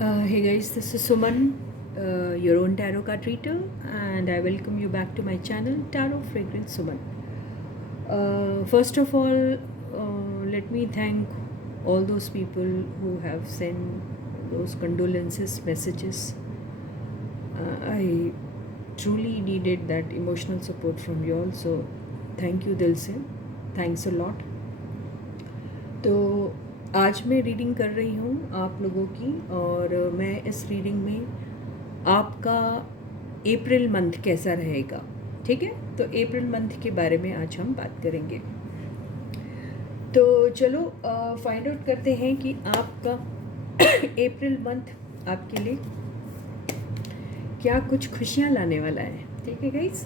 Hey guys, this is Suman, your own tarot card reader, and I welcome you back to my channel, Tarot Fragrance Suman. First of all, let me thank all those people who have sent those condolences messages. I truly needed that emotional support from you all, so thank you दिल से, thanks a lot. तो आज मैं reading कर रही हूँ आप लोगों की, और मैं इस रीडिंग में आपका अप्रैल मंथ कैसा रहेगा, ठीक है। तो अप्रैल मंथ के बारे में आज हम बात करेंगे। तो चलो फाइंड आउट करते हैं कि आपका अप्रैल मंथ आपके लिए क्या कुछ खुशियाँ लाने वाला है, ठीक है गाइस।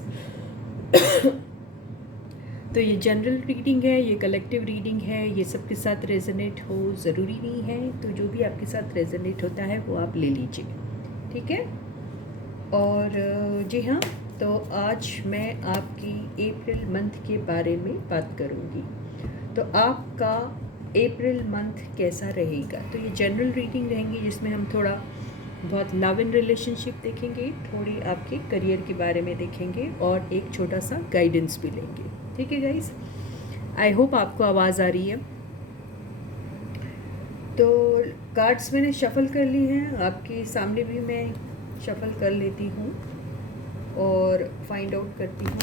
तो ये जनरल रीडिंग है, ये कलेक्टिव रीडिंग है, ये सबके साथ रेजोनेट हो ज़रूरी नहीं है, तो जो भी आपके साथ रेजोनेट होता है वो आप ले लीजिए, ठीक है। और जी हाँ, तो आज मैं आपकी अप्रैल मंथ के बारे में बात करूँगी। तो आपका अप्रैल मंथ कैसा रहेगा, तो ये जनरल रीडिंग रहेंगी जिसमें हम थोड़ा बहुत लव इन रिलेशनशिप देखेंगे, थोड़ी आपके करियर के बारे में देखेंगे और एक छोटा सा गाइडेंस भी लेंगे, ठीक है गाइस। आई होप आपको आवाज़ आ रही है। तो कार्ड्स मैंने शफल कर ली हैं, आपके सामने भी मैं शफल कर लेती हूँ और फाइंड आउट करती हूँ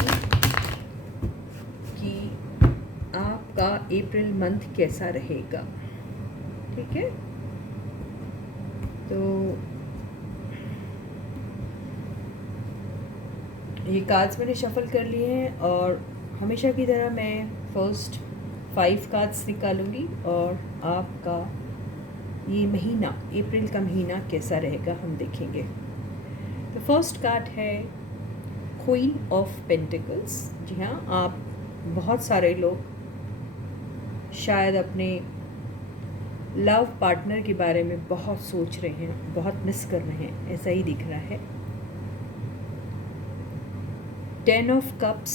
कि आपका अप्रैल मंथ कैसा रहेगा, ठीक है। तो ये कार्ड्स मैंने शफल कर लिए हैं और हमेशा की तरह मैं फर्स्ट 5 कार्ड्स निकालूंगी और आपका ये महीना, अप्रैल का महीना कैसा रहेगा हम देखेंगे। तो फर्स्ट कार्ड है क्वीन ऑफ पेंटिकल्स। जी हाँ, आप बहुत सारे लोग शायद अपने लव पार्टनर के बारे में बहुत सोच रहे हैं, बहुत मिस कर रहे हैं, ऐसा ही दिख रहा है। 10 of cups,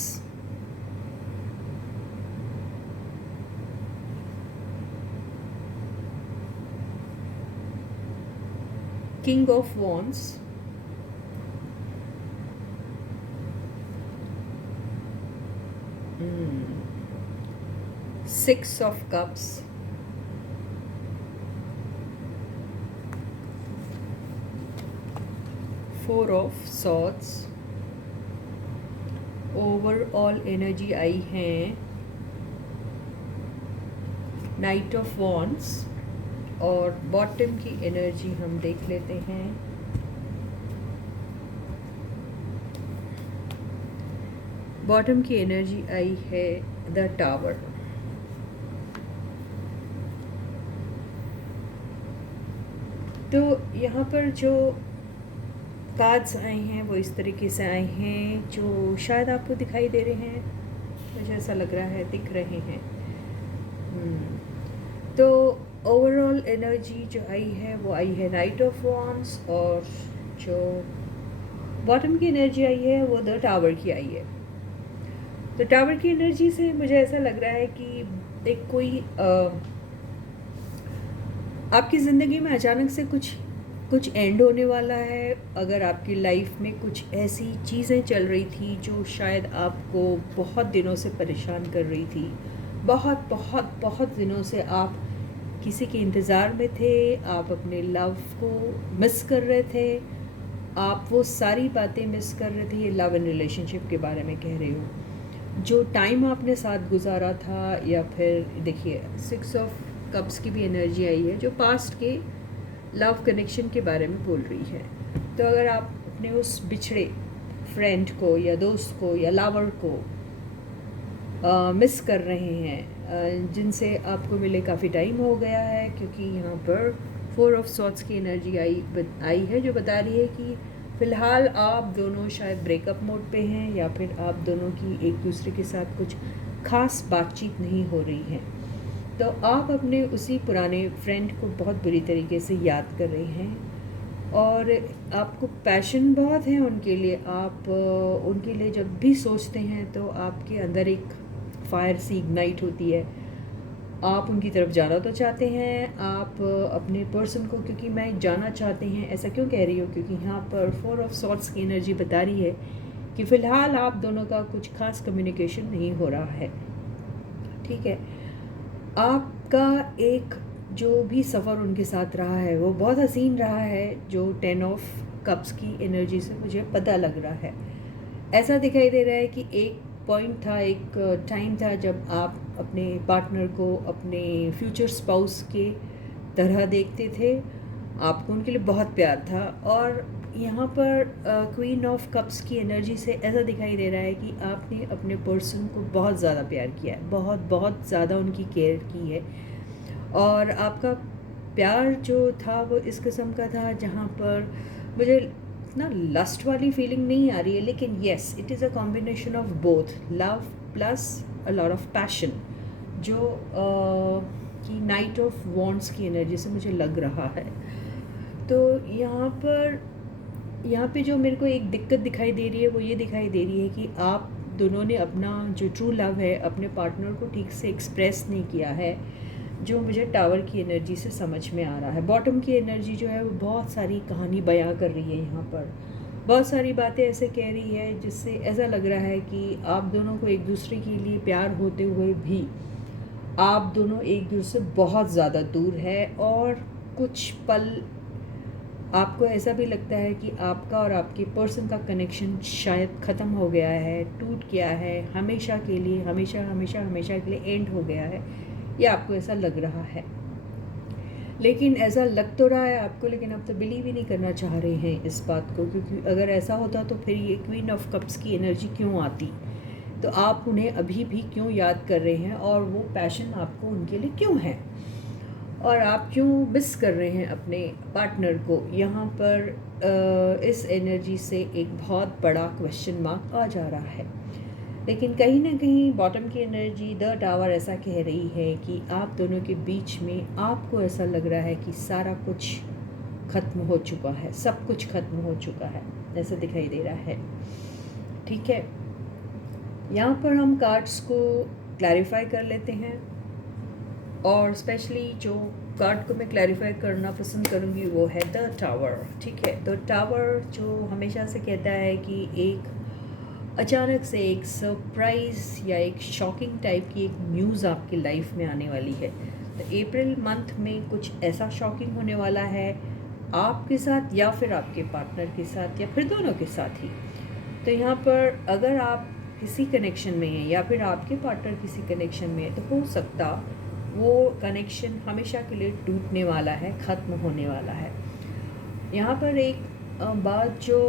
King of Wands, Six of Cups, Four of Swords, overall energy आई है नाइट ऑफ वॉन्ड्स, और बॉटम की एनर्जी हम देख लेते हैं। बॉटम की एनर्जी आई है द टावर। तो यहाँ पर जो कार्ड्स आए हैं वो इस तरीके से आए हैं, जो शायद आपको दिखाई दे रहे हैं, मुझे ऐसा लग रहा है दिख रहे हैं। तो ओवरऑल एनर्जी जो आई है वो आई है नाइट ऑफ वॉन्ड्स, और जो बॉटम की एनर्जी आई है वो द टावर की आई है। तो टावर की एनर्जी से मुझे ऐसा लग रहा है कि एक कोई आपकी ज़िंदगी में अचानक से कुछ एंड होने वाला है। अगर आपकी लाइफ में कुछ ऐसी चीज़ें चल रही थी जो शायद आपको बहुत दिनों से परेशान कर रही थी, बहुत बहुत बहुत दिनों से आप किसी के इंतज़ार में थे, आप अपने लव को मिस कर रहे थे, आप वो सारी बातें मिस कर रहे थे। ये लव एंड रिलेशनशिप के बारे में कह रही हूँ, जो टाइम आपने साथ गुजारा था, या फिर देखिए 6 ऑफ कप्स की भी एनर्जी आई है जो पास्ट के लव कनेक्शन के बारे में बोल रही है। तो अगर आप अपने उस बिछड़े फ्रेंड को या दोस्त को या लवर को मिस कर रहे हैं, जिनसे आपको मिले काफ़ी टाइम हो गया है, क्योंकि यहाँ पर 4 ऑफ सॉर्ट्स की एनर्जी आई है जो बता रही है कि फ़िलहाल आप दोनों शायद ब्रेकअप मोड पे हैं, या फिर आप दोनों की एक दूसरे के साथ कुछ खास बातचीत नहीं हो रही है। तो आप अपने उसी पुराने फ्रेंड को बहुत बुरी तरीके से याद कर रहे हैं, और आपको पैशन बहुत है उनके लिए। आप उनके लिए जब भी सोचते हैं तो आपके अंदर एक फायर सी इग्नाइट होती है, आप उनकी तरफ जाना तो चाहते हैं, आप अपने पर्सन को, क्योंकि मैं जाना चाहते हैं, ऐसा क्यों कह रही हूँ, क्योंकि यहाँ पर 4 ऑफ सॉर्ड्स की एनर्जी बता रही है कि फ़िलहाल आप दोनों का कुछ खास कम्युनिकेशन नहीं हो रहा है, ठीक है। आपका एक जो भी सफ़र उनके साथ रहा है वो बहुत हसीन रहा है, जो 10 ऑफ कप्स की एनर्जी से मुझे पता लग रहा है। ऐसा दिखाई दे रहा है कि एक पॉइंट था, एक टाइम था जब आप अपने पार्टनर को अपने फ्यूचर स्पाउस के तरह देखते थे, आपको उनके लिए बहुत प्यार था। और यहाँ पर क्वीन ऑफ कप्स की एनर्जी से ऐसा दिखाई दे रहा है कि आपने अपने पर्सन को बहुत ज़्यादा प्यार किया है, बहुत बहुत ज़्यादा उनकी केयर की है। और आपका प्यार जो था वो इस किस्म का था जहाँ पर मुझे ना लस्ट वाली फीलिंग नहीं आ रही है, लेकिन yes it is a combination of both love plus a lot of passion, जो कि नाइट ऑफ वॉन्ड्स की एनर्जी से मुझे लग रहा है। तो यहाँ पे जो मेरे को एक दिक्कत दिखाई दे रही है वो ये दिखाई दे रही है कि आप दोनों ने अपना जो ट्रू लव है अपने पार्टनर को ठीक से एक्सप्रेस नहीं किया है, जो मुझे टावर की एनर्जी से समझ में आ रहा है। बॉटम की एनर्जी जो है वो बहुत सारी कहानी बयां कर रही है, यहाँ पर बहुत सारी बातें ऐसे कह रही है जिससे ऐसा लग रहा है कि आप दोनों को एक दूसरे के लिए प्यार होते हुए भी आप दोनों एक दूसरे से बहुत ज़्यादा दूर है। और कुछ पल आपको ऐसा भी लगता है कि आपका और आपके पर्सन का कनेक्शन शायद ख़त्म हो गया है, टूट गया है, हमेशा के लिए, हमेशा हमेशा हमेशा के लिए एंड हो गया है, या आपको ऐसा लग रहा है। लेकिन ऐसा लग तो रहा है आपको, लेकिन आप तो बिलीव ही नहीं करना चाह रहे हैं इस बात को, क्योंकि अगर ऐसा होता तो फिर ये क्वीन ऑफ कप्स की एनर्जी क्यों आती, तो आप उन्हें अभी भी क्यों याद कर रहे हैं, और वो पैशन आपको उनके लिए क्यों है, और आप क्यों मिस कर रहे हैं अपने पार्टनर को। यहाँ पर इस एनर्जी से एक बहुत बड़ा क्वेश्चन मार्क आ जा रहा है। लेकिन कहीं ना कहीं बॉटम की एनर्जी द टावर ऐसा कह रही है कि आप दोनों के बीच में आपको ऐसा लग रहा है कि सारा कुछ ख़त्म हो चुका है, सब कुछ ख़त्म हो चुका है, ऐसा दिखाई दे रहा है, ठीक है। यहाँ पर हम कार्ड्स को क्लैरिफाई कर लेते हैं, और स्पेशली जो कार्ड को मैं क्लैरिफाई करना पसंद करूँगी वो है द टावर, ठीक है। द टावर जो हमेशा से कहता है कि एक अचानक से एक सरप्राइज़ या एक शॉकिंग टाइप की एक न्यूज़ आपकी लाइफ में आने वाली है। तो अप्रैल मंथ में कुछ ऐसा शॉकिंग होने वाला है आपके साथ, या फिर आपके पार्टनर के साथ, या फिर दोनों के साथ ही। तो यहाँ पर अगर आप किसी कनेक्शन में हैं या फिर आपके पार्टनर किसी कनेक्शन में है, तो हो सकता वो कनेक्शन हमेशा के लिए टूटने वाला है, ख़त्म होने वाला है। यहाँ पर एक बात जो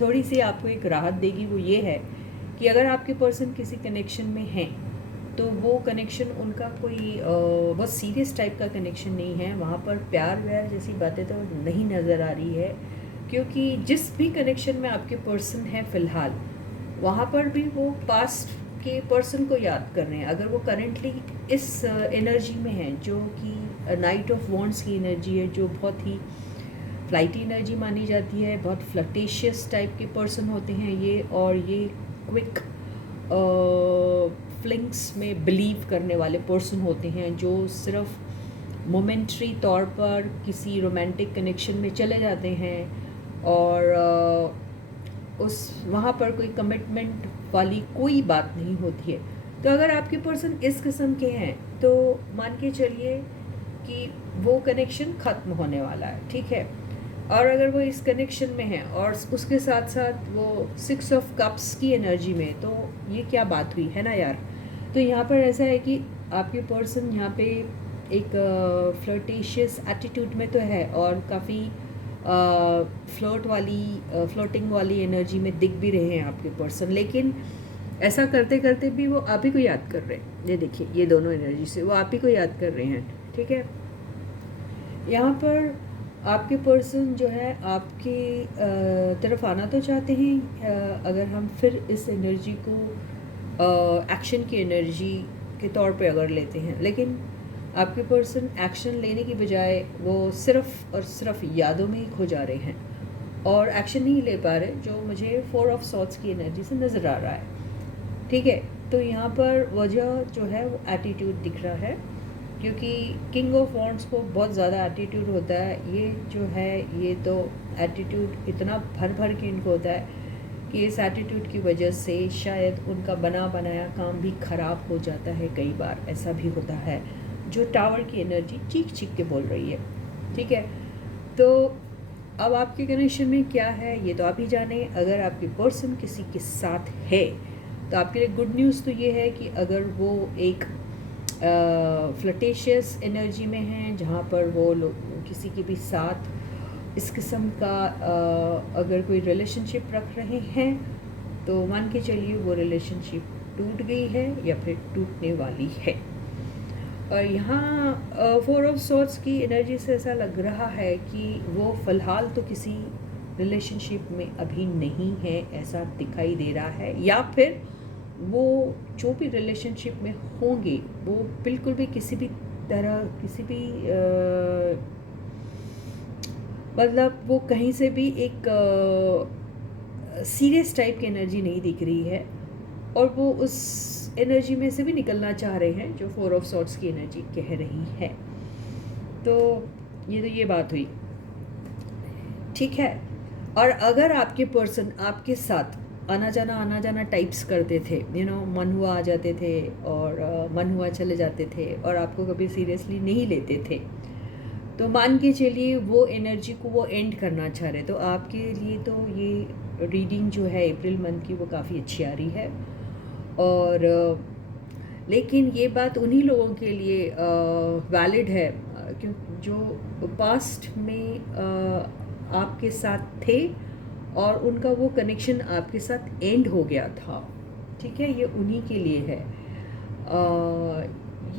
थोड़ी सी आपको एक राहत देगी वो ये है कि अगर आपके पर्सन किसी कनेक्शन में हैं तो वो कनेक्शन उनका कोई बहुत सीरियस टाइप का कनेक्शन नहीं है, वहाँ पर प्यार व्यार जैसी बातें तो नहीं नज़र आ रही है, क्योंकि जिस भी कनेक्शन में आपके पर्सन है फ़िलहाल वहाँ पर भी वो पास्ट के पर्सन को याद कर रहे हैं। अगर वो करेंटली इस एनर्जी में है जो कि नाइट ऑफ वॉन्ड्स की एनर्जी है, जो बहुत ही फ्लाइटी एनर्जी मानी जाती है, बहुत फ्लटेशियस टाइप के पर्सन होते हैं ये, और ये क्विक फ्लिंग्स में बिलीव करने वाले पर्सन होते हैं, जो सिर्फ मोमेंट्री तौर पर किसी रोमांटिक कनेक्शन में चले जाते हैं और उस वहाँ पर कोई कमिटमेंट वाली कोई बात नहीं होती है। तो अगर आपके पर्सन इस किस्म के हैं तो मान के चलिए कि वो कनेक्शन ख़त्म होने वाला है, ठीक है। और अगर वो इस कनेक्शन में है और उसके साथ साथ वो 6 ऑफ कप्स की एनर्जी में, तो ये क्या बात हुई है ना यार। तो यहाँ पर ऐसा है कि आपके पर्सन यहाँ पे एक फ्लर्टिशियस एटीट्यूड में तो है और काफ़ी फ्लोटिंग वाली एनर्जी में दिख भी रहे हैं आपके पर्सन, लेकिन ऐसा करते करते भी वो आप ही को याद कर रहे हैं। ये देखिए, ये दोनों एनर्जी से वो आप ही को याद कर रहे हैं, ठीक है। यहाँ पर आपके पर्सन जो है आपकी तरफ आना तो चाहते हैं, अगर हम फिर इस एनर्जी को एक्शन की एनर्जी के तौर पे अगर लेते हैं, लेकिन आपके पर्सन एक्शन लेने की बजाय वो सिर्फ़ और सिर्फ यादों में ही खो जा रहे हैं और एक्शन नहीं ले पा रहे, जो मुझे 4 ऑफ सॉर्ड्स की एनर्जी से नज़र आ रहा है, ठीक है। तो यहाँ पर वजह जो है वो एटीट्यूड दिख रहा है, क्योंकि किंग ऑफ वॉन्ड्स को बहुत ज़्यादा एटीट्यूड होता है। ये जो है ये तो एटीट्यूड इतना भर भर के इनको होता है कि इस एटीट्यूड की वजह से शायद उनका बना बनाया काम भी ख़राब हो जाता है। कई बार ऐसा भी होता है। जो टावर की एनर्जी चीख चीख के बोल रही है, ठीक है। तो अब आपके कनेक्शन में क्या है ये तो आप ही जाने। अगर आपके पर्सन किसी के साथ है तो आपके लिए गुड न्यूज़ तो ये है कि अगर वो एक फ्लटेशियस एनर्जी में हैं, जहाँ पर वो किसी के भी साथ इस किस्म का अगर कोई रिलेशनशिप रख रहे हैं तो मान के चलिए वो रिलेशनशिप टूट गई है या फिर टूटने वाली है। और यहाँ 4 ऑफ सॉर्ड्स की एनर्जी से ऐसा लग रहा है कि वो फ़िलहाल तो किसी रिलेशनशिप में अभी नहीं है, ऐसा दिखाई दे रहा है। या फिर वो जो भी रिलेशनशिप में होंगे वो बिल्कुल भी किसी भी तरह किसी भी मतलब वो कहीं से भी एक सीरियस टाइप की एनर्जी नहीं दिख रही है, और वो उस एनर्जी में से भी निकलना चाह रहे हैं जो 4 ऑफ सॉर्ड्स की एनर्जी कह रही है। तो ये बात हुई, ठीक है। और अगर आपके पर्सन आपके साथ आना जाना टाइप्स करते थे, मन हुआ आ जाते थे और मन हुआ चले जाते थे और आपको कभी सीरियसली नहीं लेते थे, तो मान के चलिए वो एनर्जी को वो एंड करना चाह रहे। तो आपके लिए तो ये रीडिंग जो है अप्रैल मंथ की वो काफ़ी अच्छी आ रही है। और लेकिन ये बात उन्हीं लोगों के लिए वैलिड है क्यों जो पास्ट में आपके साथ थे और उनका वो कनेक्शन आपके साथ एंड हो गया था, ठीक है। ये उन्हीं के लिए है।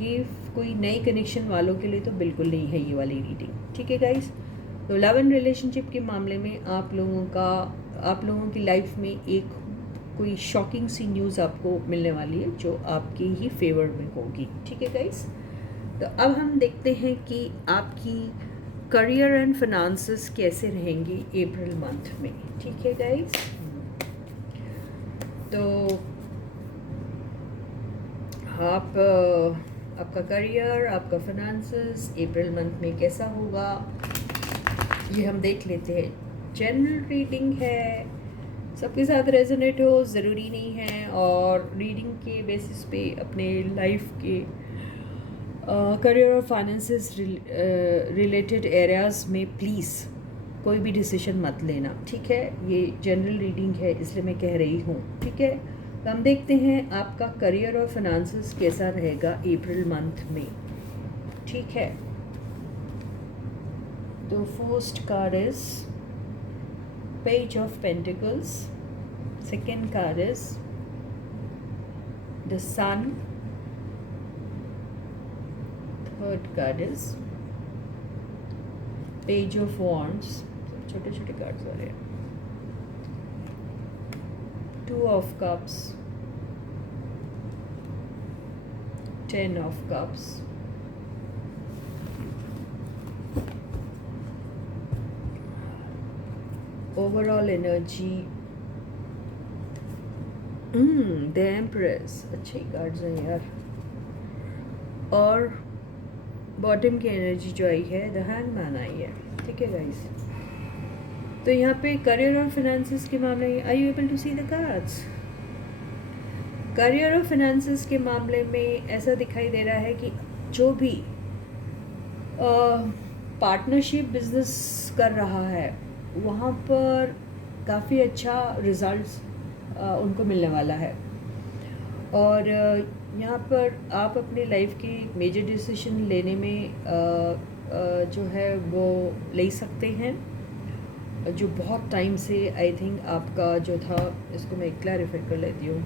ये कोई नए कनेक्शन वालों के लिए तो बिल्कुल नहीं है ये वाली रीडिंग, ठीक है गाइस। तो लव एंड रिलेशनशिप के मामले में आप लोगों की लाइफ में एक कोई शॉकिंग सी न्यूज़ आपको मिलने वाली है जो आपके ही फेवर में होगी, ठीक है गाइस। तो अब हम देखते हैं कि आपकी करियर एंड फिनांसेस कैसे रहेंगी अप्रैल मंथ में, ठीक है गाइस। तो आपका करियर, आपका फिनांसेस अप्रैल मंथ में कैसा होगा ये हम देख लेते हैं। जनरल रीडिंग है, सबके साथ रेजोनेट हो ज़रूरी नहीं है, और रीडिंग के बेसिस पे अपने लाइफ के करियर और फाइनेंसेस रिलेटेड एरियाज़ में प्लीज़ कोई भी डिसीजन मत लेना, ठीक है। ये जनरल रीडिंग है इसलिए मैं कह रही हूँ, ठीक है। तो हम देखते हैं आपका करियर और फाइनेंसेस कैसा रहेगा अप्रैल मंथ में, ठीक है। तो first card is Page of Pentacles, second card is the Sun, third card is Page of Wands, छोटे छोटे कार्ड्स आ रहे हैं, 2 of Cups, 10 of Cups, overall energy the empress, अच्छे कार्ड्स हैं यार। और बॉटम की एनर्जी जो आई है द हैंगमैन आई है, ठीक है गाइस। तो यहाँ पे करियर और फिनेंसेस के मामले में, are you able to see the cards? Career और फिनेंसेस के मामले में ऐसा दिखाई दे रहा है कि जो भी पार्टनरशिप बिजनेस कर रहा है वहाँ पर काफ़ी अच्छा रिज़ल्ट्स उनको मिलने वाला है। और यहाँ पर आप अपने लाइफ की मेजर डिसीजन लेने में जो है वो ले सकते हैं, जो बहुत टाइम से आई थिंक आपका जो था, इसको मैं क्लैरिफाई कर लेती हूँ।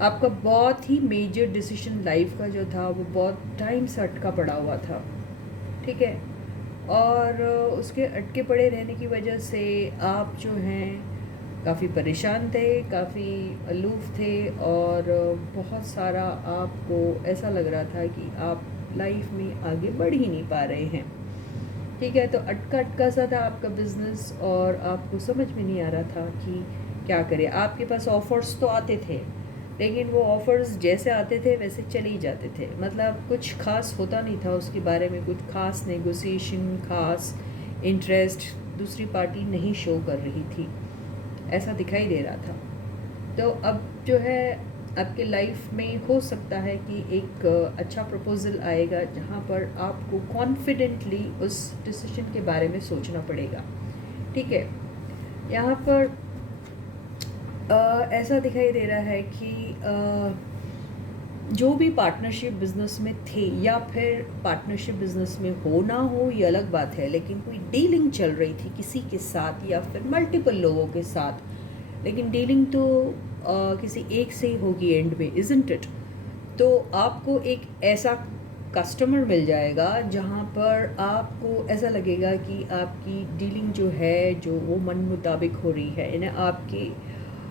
आपका बहुत ही मेजर डिसीजन लाइफ का जो था वो बहुत टाइम से अटका पड़ा हुआ था, ठीक है। और उसके अटके पड़े रहने की वजह से आप जो हैं काफ़ी परेशान थे, काफ़ी अलूफ थे, और बहुत सारा आपको ऐसा लग रहा था कि आप लाइफ में आगे बढ़ ही नहीं पा रहे हैं, ठीक है। तो अटका सा था आपका बिज़नेस और आपको समझ में नहीं आ रहा था कि क्या करें। आपके पास ऑफ़र्स तो आते थे लेकिन वो ऑफ़र्स जैसे आते थे वैसे चले ही जाते थे, मतलब कुछ ख़ास होता नहीं था उसके बारे में, कुछ ख़ास नेगोशिएशन, ख़ास इंटरेस्ट दूसरी पार्टी नहीं शो कर रही थी, ऐसा दिखाई दे रहा था। तो अब जो है आपके लाइफ में हो सकता है कि एक अच्छा प्रपोज़ल आएगा जहाँ पर आपको कॉन्फिडेंटली उस डिसीजन के बारे में सोचना पड़ेगा, ठीक है। यहाँ पर ऐसा दिखाई दे रहा है कि जो भी पार्टनरशिप बिजनेस में थे या फिर पार्टनरशिप बिजनेस में हो ना हो ये अलग बात है, लेकिन कोई डीलिंग चल रही थी किसी के साथ या फिर मल्टीपल लोगों के साथ, लेकिन डीलिंग तो किसी एक से ही होगी एंड में, इज़न्ट इट। तो आपको एक ऐसा कस्टमर मिल जाएगा जहाँ पर आपको ऐसा लगेगा कि आपकी डीलिंग जो है जो वो मन मुताबिक हो रही है, यानी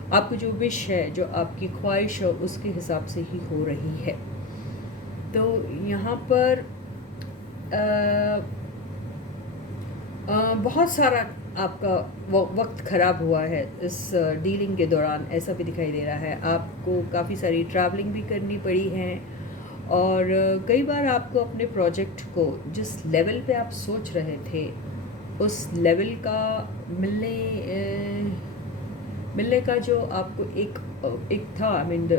आपको जो विश है, जो आपकी ख्वाहिश है उसके हिसाब से ही हो रही है। तो यहाँ पर बहुत सारा आपका वक्त ख़राब हुआ है इस डीलिंग के दौरान, ऐसा भी दिखाई दे रहा है। आपको काफ़ी सारी ट्रैवलिंग भी करनी पड़ी है और कई बार आपको अपने प्रोजेक्ट को जिस लेवल पे आप सोच रहे थे उस लेवल का मिलने का जो आपको एक था, I mean the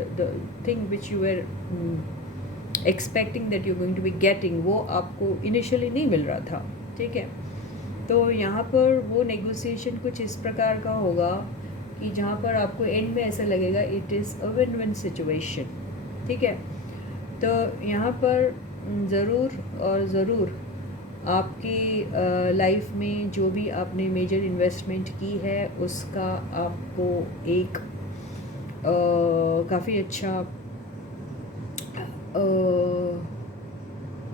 thing which you are expecting that you going to be getting, वो आपको इनिशियली नहीं मिल रहा था, ठीक है। तो यहाँ पर वो नेगोशिएशन कुछ इस प्रकार का होगा कि जहाँ पर आपको एंड में ऐसा लगेगा it is a win win situation, ठीक है। तो यहाँ पर ज़रूर और ज़रूर आपकी लाइफ में जो भी आपने मेजर इन्वेस्टमेंट की है उसका आपको एक काफ़ी अच्छा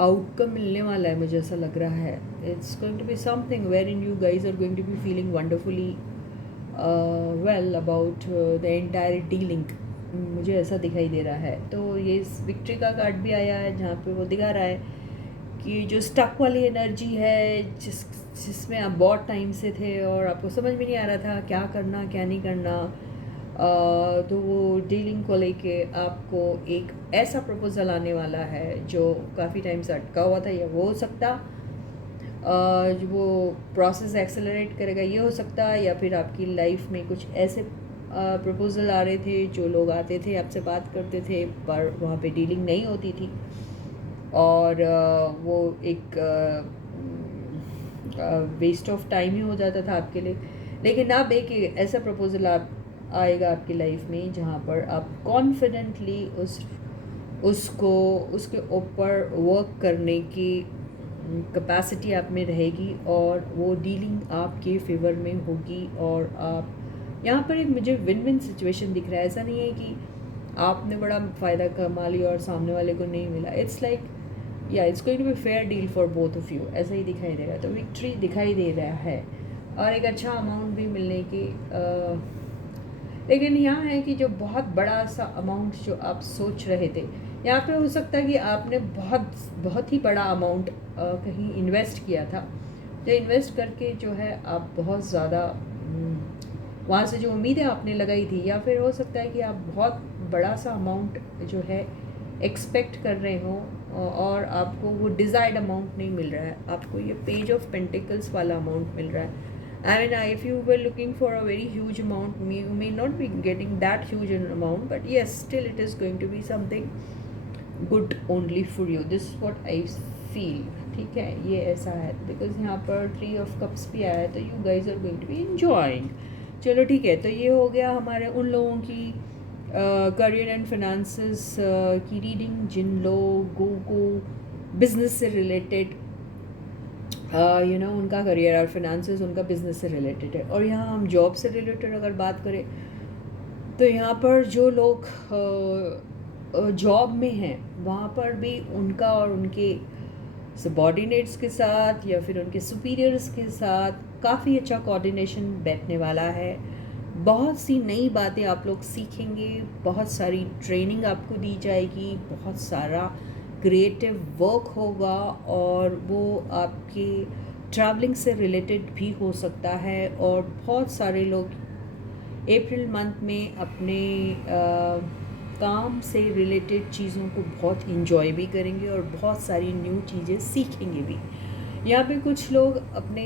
आउटकम मिलने वाला है, मुझे ऐसा लग रहा है। It's going to be something where in you guys are going to be feeling wonderfully well about the entire dealing, मुझे ऐसा दिखाई दे रहा है। तो ये विक्ट्री का कार्ड भी आया है जहाँ पे वो दिखा रहा है कि जो स्टक वाली एनर्जी है जिसमें आप बहुत टाइम से थे और आपको समझ में नहीं आ रहा था क्या करना क्या नहीं करना, तो वो डीलिंग को लेके आपको एक ऐसा प्रपोज़ल आने वाला है जो काफ़ी टाइम से अटका हुआ था, या वो हो सकता जो वो प्रोसेस एक्सेलरेट करेगा, ये हो सकता, या फिर आपकी लाइफ में कुछ ऐसे प्रपोज़ल आ रहे थे, जो लोग आते थे आपसे बात करते थे पर वहाँ पे डीलिंग नहीं होती थी और वो एक वेस्ट ऑफ टाइम ही हो जाता था आपके लिए। लेकिन अब एक ऐसा प्रपोज़ल आएगा आपकी लाइफ में जहाँ पर आप कॉन्फिडेंटली उसके ऊपर वर्क करने की कैपेसिटी आप में रहेगी और वो डीलिंग आपके फेवर में होगी। और आप यहाँ पर एक मुझे विन विन सिचुएशन दिख रहा है, ऐसा नहीं है कि आपने बड़ा फ़ायदा कमा लिया और सामने वाले को नहीं मिला। It's like yeah it's going to be fair deal for both of you, ऐसा ही दिखाई दे रहा है। तो विक्ट्री दिखाई दे रहा है और एक अच्छा अमाउंट भी मिलने की लेकिन यहाँ है कि जो बहुत बड़ा सा अमाउंट जो आप सोच रहे थे, यहाँ पे हो सकता है कि आपने बहुत ही बड़ा अमाउंट कहीं इन्वेस्ट किया था, जो इन्वेस्ट करके जो है आप बहुत ज़्यादा वहाँ से जो उम्मीदें आपने लगाई थी, या फिर हो सकता है कि आप बहुत बड़ा सा अमाउंट जो है एक्सपेक्ट कर रहे हो और आपको वो डिज़ायर्ड अमाउंट नहीं मिल रहा है, आपको ये पेज ऑफ पेंटिकल्स वाला अमाउंट मिल रहा है। I mean, if you were looking for a very huge amount, you may not be getting that huge an amount, but yes, still it is going to be something good only for you. This is what I feel. ठीक है, ये ऐसा है because यहाँ पर 3 of Cups भी आया है, तो you guys are going to be enjoying. चलो ठीक है, तो ये हो गया हमारे उन लोगों की करियर एंड फाइनेंसेस की रीडिंग जिन लोगों को बिजनेस से रिलेटेड उनका करियर और फाइनेंसेस उनका बिजनेस से रिलेटेड है। और यहाँ हम जॉब से रिलेटेड अगर बात करें तो यहाँ पर जो लोग जॉब में हैं वहाँ पर भी उनका और उनके सबॉर्डिनेट्स के साथ या फिर उनके सुपीरियर्स के साथ काफ़ी अच्छा कोऑर्डिनेशन बैठने वाला है। बहुत सी नई बातें आप लोग सीखेंगे, बहुत सारी ट्रेनिंग आपको दी जाएगी, बहुत सारा क्रिएटिव वर्क होगा और वो आपके ट्रैवलिंग से रिलेटेड भी हो सकता है। और बहुत सारे लोग अप्रैल मंथ में अपने काम से रिलेटेड चीज़ों को बहुत इंजॉय भी करेंगे और बहुत सारी न्यू चीज़ें सीखेंगे भी। यहाँ पे कुछ लोग अपने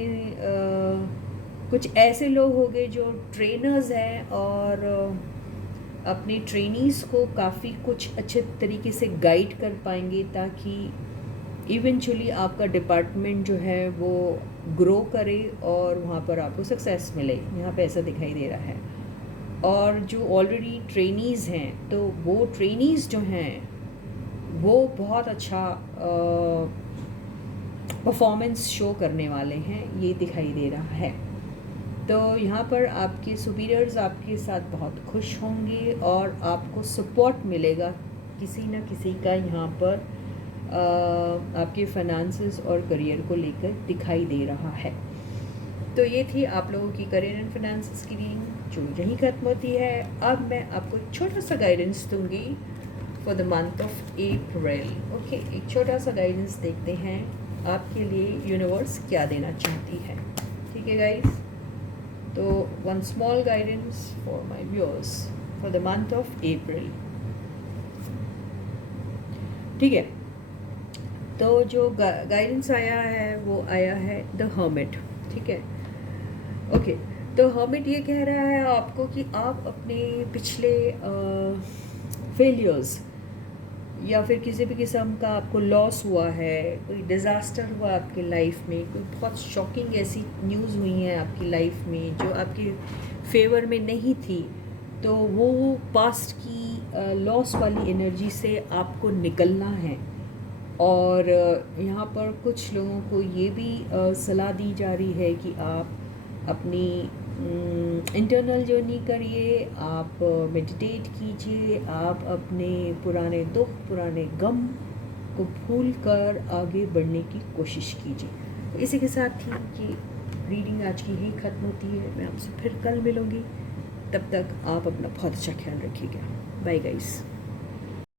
कुछ ऐसे लोग होंगे जो ट्रेनर्स हैं और अपने ट्रेनीज़ को काफ़ी कुछ अच्छे तरीके से गाइड कर पाएंगे ताकि इवेंचुअली आपका डिपार्टमेंट जो है वो ग्रो करे और वहाँ पर आपको सक्सेस मिले। यहाँ पे ऐसा दिखाई दे रहा है। और जो ऑलरेडी ट्रेनीज़ हैं तो वो ट्रेनीज़ जो हैं वो बहुत अच्छा परफॉर्मेंस शो करने वाले हैं, ये दिखाई दे रहा है। तो यहाँ पर आपके सुपीरियर्स आपके साथ बहुत खुश होंगे और आपको सपोर्ट मिलेगा किसी न किसी का यहाँ पर आपके फाइनेंसेस और करियर को लेकर दिखाई दे रहा है। तो ये थी आप लोगों की करियर एंड फाइनेंसेस की रीडिंग जो यहीं खत्म होती है। अब मैं आपको एक छोटा सा गाइडेंस दूंगी for the month of April. Okay, एक छोटा सा गाइडेंस देखते हैं आपके लिए यूनिवर्स क्या देना चाहती है। ठीक है गाइस, तो one small guidance for my viewers for the month of April. ठीक है, तो जो गाइडेंस आया है वो आया है द हर्मिट। ठीक है, ओके, तो हर्मिट ये कह रहा है आपको कि आप अपने पिछले फेलियर्स या फिर किसी भी किस्म का आपको लॉस हुआ है, कोई डिज़ास्टर हुआ आपकी लाइफ में, कोई बहुत शॉकिंग ऐसी न्यूज़ हुई है आपकी लाइफ में जो आपके फेवर में नहीं थी, तो वो पास्ट की लॉस वाली एनर्जी से आपको निकलना है। और यहाँ पर कुछ लोगों को ये भी सलाह दी जा रही है कि आप अपनी इंटरनल जर्नी करिए, आप मेडिटेट कीजिए, आप अपने पुराने दुख पुराने गम को भूल कर आगे बढ़ने की कोशिश कीजिए। तो इसी के साथ ही ये रीडिंग आज की ही ख़त्म होती है। मैं आपसे फिर कल मिलूँगी, तब तक आप अपना बहुत अच्छा ख्याल रखिएगा। Bye guys.